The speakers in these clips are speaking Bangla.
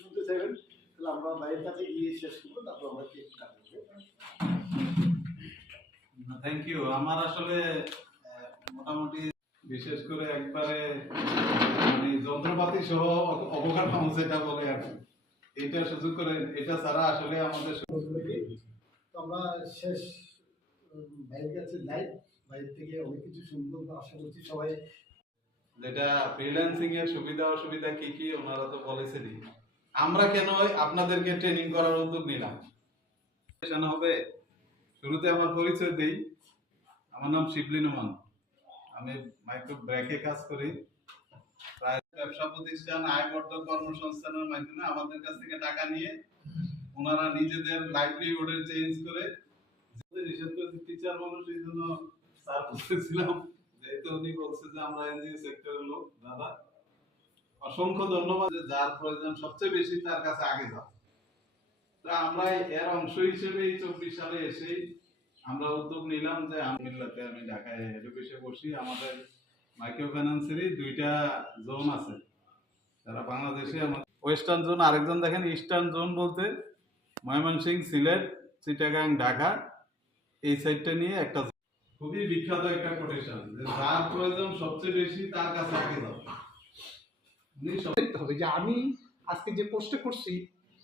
শুনতে চাইবেন তাহলে আমরা ভাইয়ের কাছে গিয়ে শেষ করবো, তারপর আমরা কেক কাটবো। Thank you. আমার আসলে মোটামুটি বিশেষ করে একবারে মানে যন্ত্রপাতি সহ অবকাঠামো যেটা বলে আর কি, এটা সুযোগ করে এটা ছাড়া আসলে আমাদের তো আমরা শেষ ভাইয়ের কাছে যাই, ভাইয়ের থেকে অনেক কিছু শুনবো, আশা করছি সবাই। যেটা ফ্রিল্যান্সিং এর সুবিধা অসুবিধা কি কি ওনারা তো বলেছেনই। আমরা কেন আপনাদেরকে ট্রেনিং করার উদ্যোগ নিলাম হবে। শুরুতে আমার পরিচয় দেই, আমার নাম শিবলি নোমান, আমি মাইক্রো ব্র্যাকে কাজ করি। প্রায় ব্যবসা প্রতিষ্ঠান আয়বর্ধক কর্মসংস্থানের মাধ্যমে আমাদের কাছ থেকে টাকা নিয়ে ওনারা নিজেদের লাইভলিহুডের চেঞ্জ করে নিষেধ করেছে। টিচার মানুষ এই জন্য স্যার বলতেছিলাম, যেহেতু উনি বলছে যে আমরা এনজিও সেক্টরের লোক, দাদা অসংখ্য ধন্যবাদ। যার প্রয়োজন সবচেয়ে বেশি তার কাছে আগে যাও। তা আমরা এর অংশ হিসেবে এই 24 সালে এসে আমরা উদ্যোগ নিলাম যে আলহামদুলিল্লাহতে আমি ঢাকায় হেড অফিসে বসি। আমাদের মাইক্রো ফাইন্যান্সেরই 2টা জোন আছে যারা বাংলাদেশে। আমাদের ওয়েস্টার্ন জোন, আরেকজন দেখেন ইস্টার্ন জোন বলতে ময়মনসিংহ, সিলেট, চিটাগাং, ঢাকা, এই সাইডটা নিয়ে একটা খুবই বিখ্যাত একটা কোটেশন যে যার প্রয়োজন সবচেয়ে বেশি তার কাছে আগে যাও। দেখতে হবে যে আমি আজকে যে পোস্টে করছি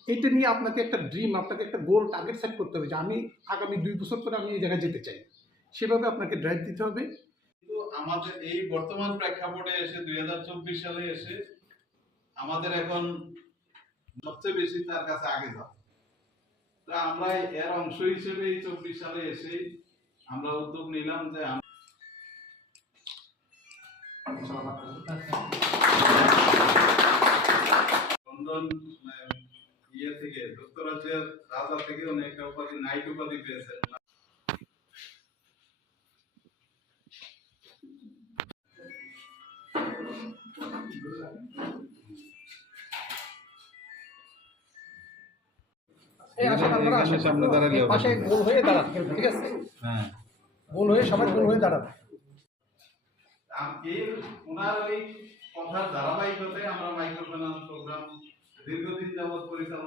এটা নিয়ে আপনাকে একটা ড্রিম, আপনাকে একটা গোল টার্গেট সেট করতে হবে যে আমি আগামী 2 বছর পরে আমি এই জায়গায় যেতে চাই, সেভাবে আপনাকে ড্রাইভ দিতে হবে। কিন্তু আমাদের এই বর্তমান প্রেক্ষাপটে এসে 2024 সালে এসে আমাদের এখন সবচেয়ে বেশি তার কাছে আগে যাও। তা আমরা এর অংশ হিসেবে এই 24 সালে এসে আমরা উদ্যোগ নিলাম যে লন্ডন ইয়ে থেকে যুক্তরাজ্যের রাজা থেকে উনি একটা উপাধি, নাইট উপাধি পেয়েছেন। সামনে দাঁড়ালে পাশে গোল হয়ে দাঁড়াতে, ঠিক আছে? হ্যাঁ, গোল হয়ে সবাই গোল হয়ে দাঁড়াবে। ওনার এই কথার ধারাবাহিকতায় আমরা মাইক্রো ফাইন্যান্স প্রোগ্রাম দীর্ঘদিন যাবৎ পরিচালনা